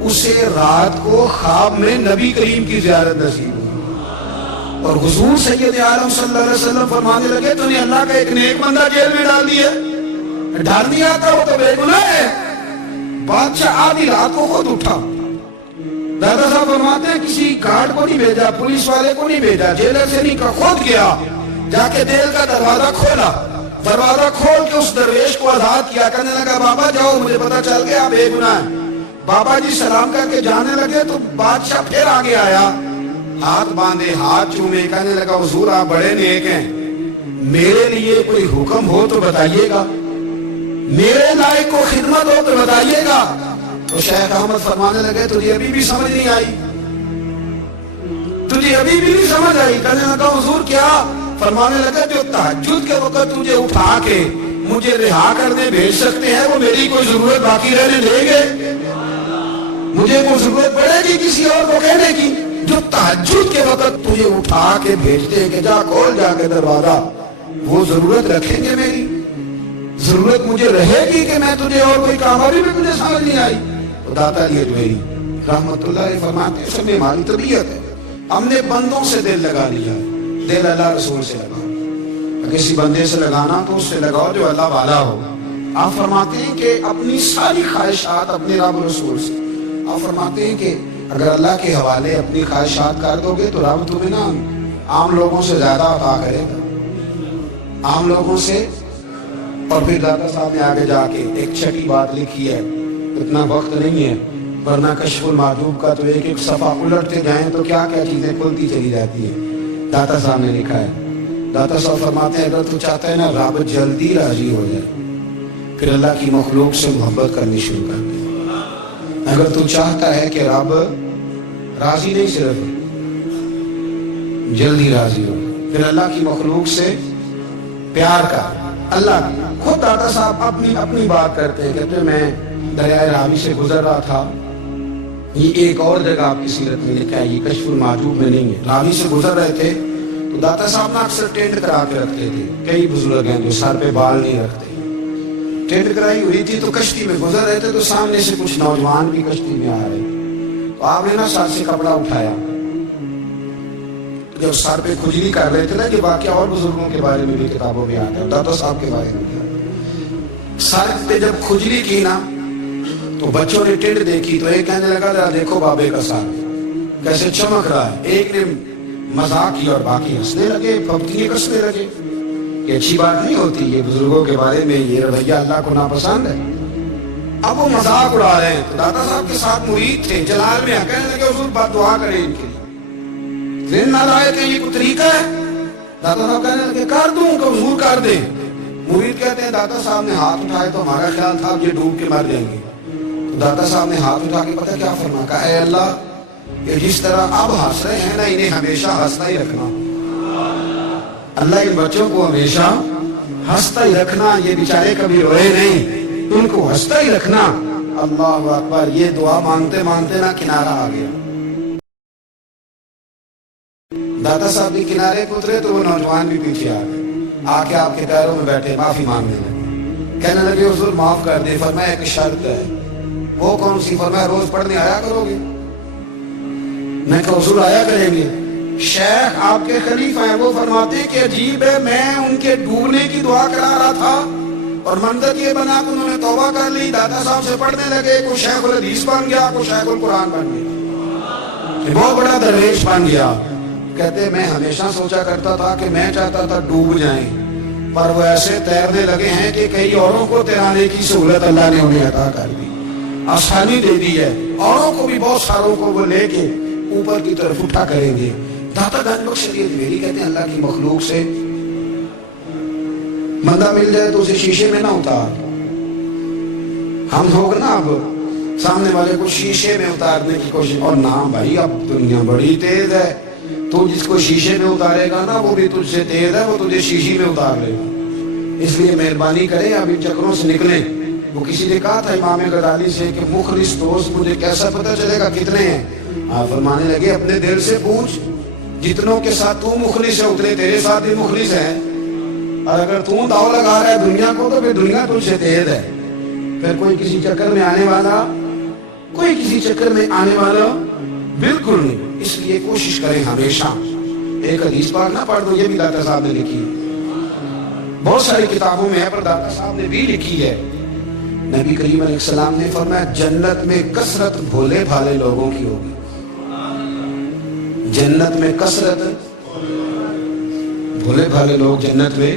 اسے رات کو خواب میں نبی کریم کی زیارت نصیب ہوئی، اور حضور سید عالم صلی اللہ علیہ وسلم فرمانے لگے تو نے اللہ کا ایک نیک بندہ جیل میں ڈال دیا، ڈال دیا تھا، وہ تو بے گناہ ہے۔ بادشاہ آدھی رات کو خود اٹھا، دادا صاحب فرماتے ہیں کسی گارڈ کو نہیں بھیجا، پولیس والے کو نہیں بھیجا، جیلر سے نہیں کہا، خود گیا، جا کے جیل کا دروازہ کھولا، دروازہ کھول کے اس درویش کو آزاد کیا، کہنے لگا بابا جاؤ مجھے پتا چل گیا آپ بے گناہ ہیں۔ بابا جی سلام کر کے جانے لگے تو بادشاہ پھر آگے آیا، ہاتھ باندھے، ہاتھ چومے، کہنے لگا حضور آپ بڑے نیک ہیں، میرے لیے کوئی حکم ہو تو بتائیے گا، میرے لائق کو خدمت ہو تو بتائیے گا۔ تو شیخ احمد فرمانے لگے تجھے ابھی بھی سمجھ نہیں آئی، تجھے ابھی بھی نہیں سمجھ آئی؟ کہنے لگا حضور کیا؟ فرمانے لگا جو تہجد کے وقت تجھے اٹھا کے مجھے رہا کرنے بھیج سکتے ہیں وہ میری کوئی ضرورت باقی رہنے دیں گے؟ مجھے کوئی ضرورت پڑے گی کسی اور کو کہنے کی؟ جو تہجد کے وقت تجھے اٹھا کے بھیجتے ہیں کہ جا کھول جا کے دروازہ، وہ ضرورت رکھیں گے میری؟ ضرورت مجھے رہے گی کہ میں تجھے اور کوئی کام؟ ابھی بھی مجھے سمجھ نہیں آئی۔ تو داتا علی حجویری رحمت اللہ علیہ فرماتے ہیں اس میں ہماری طبیعت ہے، ہم نے بندوں سے دل لگا لیا، دل اللہ رسول سے لگا۔ کسی بندے سے لگانا تو اس سے لگاؤ جو اللہ والا ہو. آپ فرماتے ہیں کہ اپنی ساری خواہشات اپنے رب رسول سے، آپ فرماتے ہیں کہ اگر اللہ کے حوالے اپنی خواہشات کر دو گے تو رب تمہیں نا عام لوگوں سے زیادہ عطا کرے گا، عام لوگوں سے. اور پھر داتا صاحب نے آگے جا کے ایک چھٹی بات لکھی ہے، اتنا وقت نہیں ہے ورنہ کشف المحجوب کا تو ایک ایک صفحہ الٹتے جائیں تو کیا کیا چیزیں کھلتی چلی جاتی ہیں. داتا صاحب نے لکھا ہے، داتا صاحب فرماتے ہیں اگر تو چاہتا ہے نا رب جلدی راضی ہو جائے پھر اللہ کی مخلوق سے محبت کرنی شروع کر دے. اگر تو چاہتا ہے کہ رب راضی نہیں صرف جلدی راضی ہو پھر اللہ کی مخلوق سے پیار کر. اللہ خود داتا صاحب اپنی بات کرتے ہیں، کہتے ہیں میں دریائے راوی سے گزر رہا تھا. یہ ایک اور جگہ آپ کی سیرت میں لکھا ہے، یہ کشف المحجوب میں نہیں ہے. راوی سے گزر رہے تھے تو داتا صاحب نے اکثر ٹینٹ کرا کے رکھتے تھے. کئی بزرگ ہیں جو سر پہ بال نہیں رکھتے، ٹینٹ کرائی ہوئی تھی تو کشتی میں گزر رہے تھے تو سامنے سے کچھ نوجوان بھی کشتی میں آ رہے تو آپ نے نا سر سے کپڑا اٹھایا. جب سر پہ کھجلی کر رہے تھے نا، یہ واقعہ اور بزرگوں کے بارے میں بھی کتابوں میں آتا ہے، داتا صاحب کے بارے میں سر پہ جب کھجلی کی نا تو بچوں نے ٹینٹ دیکھی تو ایک کہنے لگا ذرا دیکھو بابے کا سر کیسے چمک رہا ہے. ایک نے مذاق کیا اور باقی ہنسنے لگے، پھپتیاں کسنے لگے. یہ اچھی بات نہیں ہوتی، یہ بزرگوں کے بارے میں یہ رویہ اللہ کو ناپسند ہے. اب وہ مذاق اڑا رہے ہیں تو داتا صاحب کے ساتھ مرید تھے جلال میں کہنے لگے حضور بات دعا کریں ان کے لیے. دن نہ لائے کہ یہ کوئی طریقہ ہے. داتا صاحب کہنے لگے کر دوں کہ حضور کر دیں. مرید کہتے ہیں داتا صاحب نے ہاتھ اٹھائے تو ہمارا خیال تھا یہ ڈوب کے مر جائیں گے. تو داتا صاحب نے ہاتھ اٹھا کے پتہ کیا فرمایا، کہا اے اللہ کہ جس طرح اب ہنس رہے ہیں نا انہیں ہمیشہ ہنستا ہی رکھنا. اللہ ان بچوں کو ہمیشہ ہنستا ہی رکھنا، یہ بیچارے کبھی روئے نہیں، ان کو ہنستا ہی رکھنا. اللہ اکبر. یہ دعا مانگتے مانگتے نا کنارہ آ گیا. داتا صاحب بھی کنارے کو اترے تو وہ نوجوان بھی پیچھے آ گئے، آ کے آپ کے پیروں میں بیٹھے معافی مانگنے لگے. کہنے لگے حضور معاف کر دیں. فرمایا ایک شرط ہے. وہ کون سی؟ فرمایا روز پڑھنے آیا کرو گے. میں کہا حضور آیا کریں گے. شیخ آپ کے خلیفہ ہیں، وہ فرماتے ہیں کہ عجیب ہے میں ان کے ڈوبنے کی دعا کرا رہا تھا اور منظر یہ بنا کہ انہوں نے توبہ کر لی، داتا صاحب سے پڑھنے لگے، کوئی شیخ الحدیث بن گیا، کوئی شیخ القرآن بن گیا، بہت بڑا درویش بن گیا. کہتے میں ہمیشہ سوچا کرتا تھا کہ میں چاہتا تھا ڈوب جائیں، پر وہ ایسے تیرنے لگے ہیں کہ کئی اوروں کو تیرانے کی سہولت اللہ نے انہیں عطا کر دی، آسانی دے دی ہے. اوروں کو بھی بہت ساروں کو وہ لے کے اوپر کی طرف اٹھا کریں گے. داتا گنج بخش علی اجمیری کہتے ہیں اللہ کی مخلوق سے بندہ مل جائے تو اسے شیشے میں نہ اتار. ہم لوگ نا اب سامنے والے کو شیشے میں اتارنے کی کوشش، اور نہ بھائی اب دنیا بڑی تیز ہے، تو جس کو شیشے میں اتارے گا نا وہ بھی تجھ سے تیز ہے، وہ تجھے شیشی میں اتار لے گا. اس لیے مہربانی کریں اب ان چکروں سے نکلیں. وہ کسی نے کہا تھا امام غزالی سے کہ مخلص دوست مجھے کیسا پتہ چلے گا کتنے ہیں؟ آپ فرمانے لگے اپنے دل سے پوچھ، جتنوں کے ساتھ تو مخلص ہے اتنے تیرے ساتھ بھی مخلص ہیں، اور اگر تو داؤ لگا رہا ہے دنیا کو تو پھر دنیا تجھ سے تیز ہے. پھر کوئی کسی چکر میں آنے والا بالکل نہیں. اس لیے کوشش کریں ہمیشہ. ایک حدیث پاک نہ پڑھ دو، یہ بھی داتا صاحب نے لکھی، بہت ساری کتابوں میں ہے پر داتا صاحب نے بھی لکھی ہے. نبی کریم علیہ السلام نے فرمایا جنت میں کثرت بھولے بھالے لوگوں کی ہوگی. جنت میں کثرت بھولے بھالے لوگ جنت میں،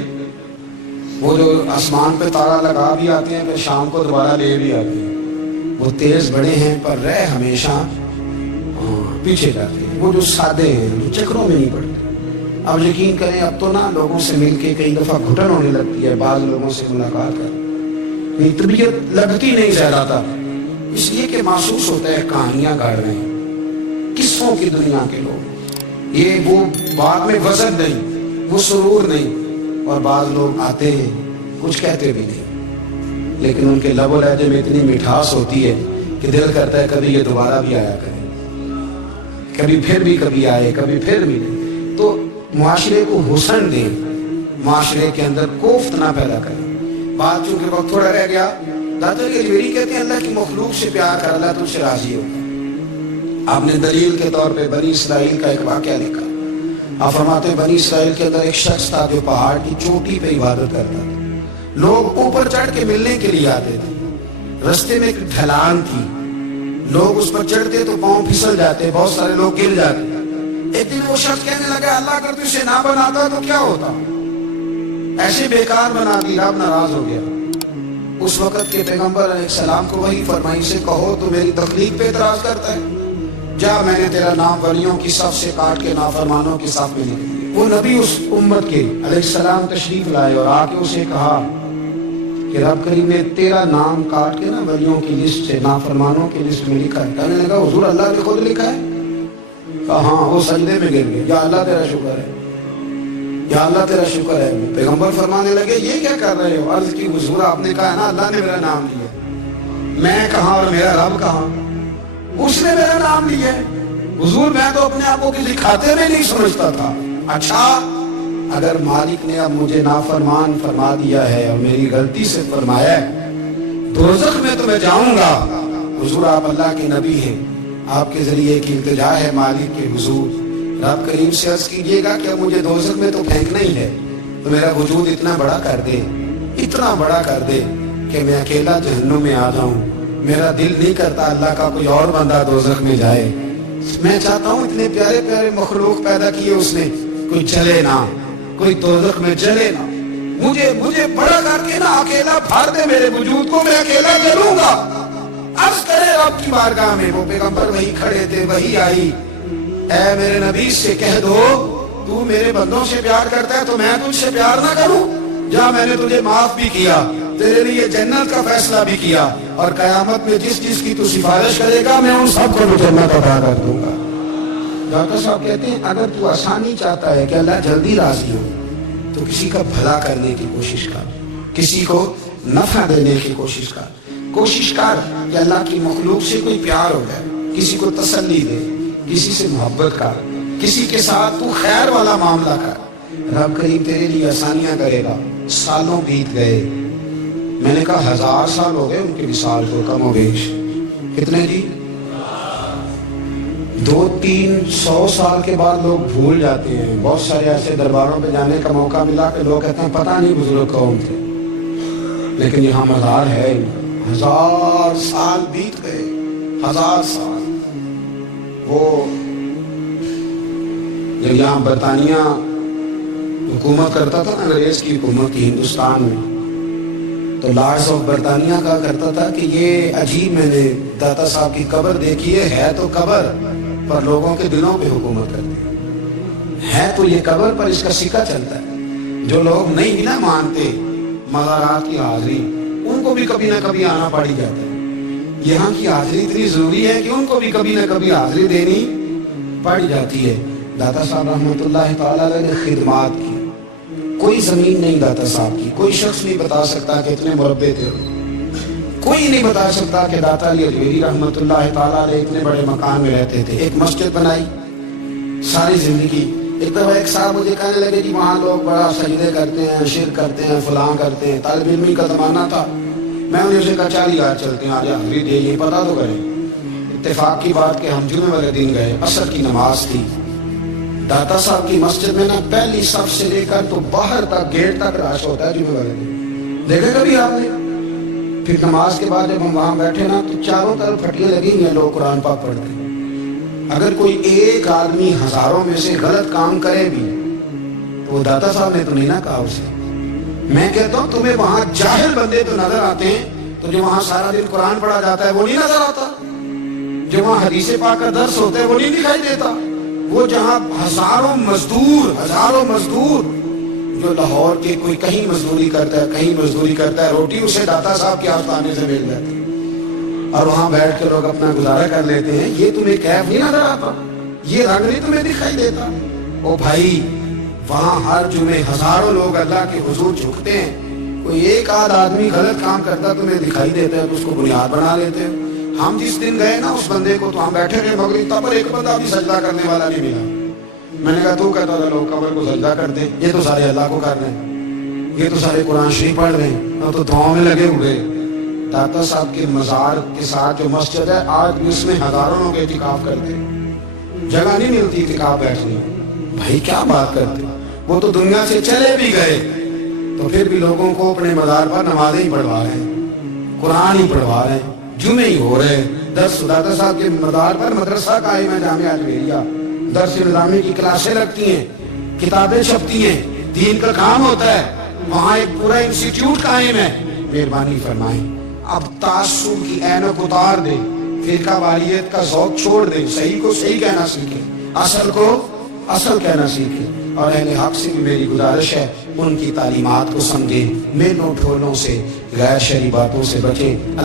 وہ جو آسمان پہ تارا لگا بھی آتے ہیں پھر شام کو دوبارہ لے بھی آتے ہیں، وہ تیز بڑے ہیں پر رہ ہمیشہ پیچھے جاتے ہیں. وہ جو سادے ہیں جو چکروں میں نہیں پڑتے. اب یقین کریں اب تو نا لوگوں سے مل کے کئی دفعہ گھٹن ہونے لگتی ہے، بعض لوگوں سے ملاقات کر طبیعت لگتی نہیں زیادہ تھا، اس لیے کہ محسوس ہوتا ہے کہانیاں گاڑ رہے ہیں، قصوں کی دنیا کے لوگ. یہ وہ بعد میں وزن نہیں، وہ سرور نہیں. اور بعض لوگ آتے ہیں کچھ کہتے بھی نہیں، لیکن ان کے لب و لہجے میں اتنی مٹھاس ہوتی ہے کہ دل کرتا ہے کبھی یہ دوبارہ بھی آیا کریں، کبھی پھر بھی کبھی آئے، کبھی پھر بھی نہیں. تو معاشرے کو حسن دیں، معاشرے کے اندر کوفت نہ پیدا کریں. بات چونکہ وقت تھوڑا رہ گیا، داتا اجمیری کہتے ہیں اللہ کی مخلوق سے پیار کر اللہ تجھ سے راضی ہوگا. آپ نے دلیل کے طور پہ بنی اسرائیل کا ایک واقعہ لکھا. آپ فرماتے ہیں بنی اسرائیل کے اندر ایک شخص تھا جو پہاڑ کی چوٹی پہ عبادت کرتا تھا. لوگ اوپر چڑھ کے ملنے کے لیے آتے تھے. رستے میں ایک ڈھلان تھی, لوگ اس پر چڑھتے تو پاؤں پھسل جاتے, بہت سارے لوگ گر جاتے. ایک دن وہ شخص کہنے لگا اللہ اگر تو اسے نہ بناتا تو کیا ہوتا, ایسے بیکار بنا دی. رب ناراض ہو گیا. اس وقت کے پیغمبر علیہ السلام کو وہی فرمائی سے کہو تو میری تخلیق پہ اعتراض کرتا ہے, جا میں نے تیرا نام ولیوں کی صف سے کاٹ کے نافرمانوں کی صف میں لکھ دیا. وہ نبی اس امت کے علیہ السلام تشریف لائے اور آ کے اسے کہا کہ رب کریم نے تیرا نام کاٹ کے نا ولیوں کی لسٹ سے نافرمانوں کی لسٹ میں لکھا ہے. کہنے لگا حضور اللہ نے خود لکھا ہے؟ کہا ہاں. وہ سجدے میں گر گئے, یا اللہ تیرا شکر ہے, یا اللہ تیرا شکر ہے. پیغمبر فرمانے لگے یہ کیا کر رہے ہو؟ عرض کی حضور آپ نے کہا نا اللہ نے میرا نام لیا, میں کہاں اور میرا رب کہاں؟ اس نے میرا نام لیا ہے. حضور میں تو اپنے آپ کو کسی کھاتے میں نہیں سمجھتا تھا. اچھا اگر مالک نے اب مجھے نافرمان فرما دیا ہے اور میری غلطی سے فرمایا ہے, دوزخ میں تو میں جاؤں گا. حضور آپ اللہ کے نبی ہیں, آپ کے ذریعے ایک التجا ہے مالک کے حضور, رب کریم سے عرض کیجئے گا کہ مجھے دوزخ میں تو پھینکنا ہی ہے, تو میرا وجود اتنا بڑا کر دے, اتنا بڑا کر دے کہ میں اکیلا جہنم میں آ جاؤں. میرا دل نہیں کرتا اللہ کا کوئی اور بندہ دوزخ میں جائے. میں چاہتا ہوں اتنے پیارے پیارے مخلوق پیدا کیے اس نے, کوئی جلے نہ, کوئی دوزخ میں جلے نہ. مجھے بڑا کر کے نا اکیلا بھار دے میرے وجود کو, میں اکیلا جلوں گا. عرض کرے رب کی بارگاہ میں. وہ پیغمبر وہی کھڑے تھے, وہی آئی, اے میرے نبی سے کہہ دو تو میرے بندوں سے پیار کرتا ہے تو میں تجھ سے پیار نہ کروں؟ جا میں نے تجھے معاف بھی کیا, تیرے لیے جنت کا فیصلہ بھی کیا, اور قیامت میں جس چیز کی تو سفارش کرے گا میں ان سب کو بھی جنت عطا کر دوں گا. ڈاکٹر صاحب کہتے ہیں اگر تو آسانی چاہتا ہے کہ اللہ جلدی راضی ہو تو کسی کا بھلا کرنے کی کوشش کر, کسی کو نفع دینے کی کوشش کر. کوشش کر کہ اللہ کی مخلوق سے کوئی پیار ہو جائے, کسی کو تسلی دے, کسی سے محبت کر, کسی کے ساتھ تو خیر والا معاملہ کر. رب کریم تیرے لیے آسانیاں کرے گا. سالوں بیت گئے, میں نے کہا 1000 سال ہو گئے ان کے وصال کو, کم و بیش کتنے جی؟ 200-300 سال کے بعد لوگ بھول جاتے ہیں. بہت سارے ایسے درباروں پہ جانے کا موقع ملا کہ لوگ کہتے ہیں پتہ نہیں بزرگ کون تھے, لیکن یہاں مزار ہے. 1000 سال بیت گئے, 1000 سال. وہ جب یہاں برطانیہ حکومت کرتا تھا نا, انگریز کی حکومت کی ہندوستان میں, تو لارڈز آف برطانیہ کہا کرتا تھا کہ یہ عجیب, میں نے داتا صاحب کی قبر دیکھی ہے تو قبر پر لوگوں کے دلوں پہ حکومت کرتی ہے تو یہ قبر پر اس کا سکہ چلتا ہے. جو لوگ نہیں بھی نہ مانتے مزارات کی حاضری, ان کو بھی کبھی نہ کبھی آنا پڑ ہی جاتا ہے. یہاں کی حاضری اتنی ضروری ہے کہ ان کو بھی کبھی نہ کبھی حاضری دینی پڑ جاتی ہے. داتا صاحب رحمۃ اللہ تعالیٰ علیہ نے خدمات کی, کوئی زمین نہیں داتا صاحب کی, کوئی شخص نہیں بتا سکتا کہ اتنے مربع تھے, کوئی نہیں بتا سکتا کہ داتا علی اجمیری رحمۃ اللہ تعالیٰ علیہ اتنے بڑے مکان میں رہتے تھے. ایک مسجد بنائی ساری زندگی. ایک دفعہ ایک صاحب مجھے کہنے لگے کہ وہاں لوگ بڑا سجدے کرتے ہیں, شرک کرتے ہیں, فلاں کرتے ہیں. طالب علمی کا زمانہ تھا, میں انہیں سے کہا 40 یار چلتے ہیں, آج حاضری دے, یہ پتا تو کریں. اتفاق کی بات کہ ہم جمعے والے دن گئے, عصر کی نماز تھی. داتا صاحب کی مسجد میں نا پہلی صف سے لے کر تو باہر تک گیٹ تک رش ہوتا ہے جمعے والے دن, دیکھے کبھی آپ نے؟ پھر نماز کے بعد جب ہم وہاں بیٹھے نا تو چاروں طرف پھٹیاں لگی ہوئی ہیں, لوگ قرآن پاک پڑھتے ہیں. اگر کوئی ایک آدمی ہزاروں میں سے غلط کام کرے بھی تو وہ داتا صاحب نے تو نہیں نہ کہا اسے. میں کہتا ہوں تمہیں وہاں جاہل بندے تو نظر آتے ہیں, تو جو وہاں سارا دن قرآن پڑھا جاتا ہے وہ نہیں نظر آتا, جو وہاں حدیث پاک کا درس ہوتا ہے وہ نہیں دکھائی دیتا. وہ جہاں ہزاروں مزدور جو لاہور کے کوئی کہیں مزدوری کرتا ہے, کہیں مزدوری کرتا ہے, روٹی اسے داتا صاحب کے آستانے سے مل جاتی ہے اور وہاں بیٹھ کے لوگ اپنا گزارا کر لیتے ہیں. یہ تمہیں کیف نہیں نظر آتا, یہ رنگ نہیں تمہیں دکھائی دیتا؟ او بھائی, وہاں ہر جمعے ہزاروں لوگ اللہ کے حضور جھکتے ہیں. کوئی ایک آدھ آدمی غلط کام کرتا تمہیں دکھائی دیتا ہے تو اس کو بنیاد بنا لیتے ہو. ہم جس دن گئے نا اس بندے کو, تو ہم بیٹھے رہے مغرب تک, پر ایک بندہ بھی سجدہ کرنے والا نہیں ملا. میں نے کہا تو کہتا تھا لوگ قبر کو سجدہ کرتے ہیں, یہ تو سارے اللہ کو کر رہے ہیں, یہ تو سارے قرآن شریف پڑھ رہے ہیں, اور تو دعاؤں میں لگے ہوئے. داتا صاحب کے مزار کے ساتھ جو مسجد ہے, آج بھی اس میں ہزاروں لوگ اعتکاف کرتے ہیں. جگہ نہیں ملتی اعتکاف بیٹھنے. بھائی کیا بات کرتے، وہ تو دنیا سے چلے بھی گئے تو پھر بھی لوگوں کو اپنے مزار پر نمازیں ہی پڑھوا رہے ہیں، قرآن ہی پڑھوا رہے ہیں، جمعے ہی ہو رہے ہیں۔ درس داتا صاحب کے مزار پر مدرسہ قائم ہے جامعہ اجمیریہ، درس نظامی کی کلاسیں لگتی ہیں، کتابیں چھپتی ہیں، دین کا کام ہوتا ہے، وہاں ایک پورا انسٹیٹیوٹ قائم ہے۔ مہربانی فرمائیں اب تعصب کی اینک اتار دیں، فرقہ واریت کا ذوق چھوڑ دیں، صحیح کو صحیح کہنا سیکھیں، اصل کو اصل کہنا سیکھیں، اور اہل حق سے بھی میری گزارش ہے ان کی تعلیمات کو سمجھیں، میلوں ٹھولوں سے، غیر شرعی باتوں سے بچیں۔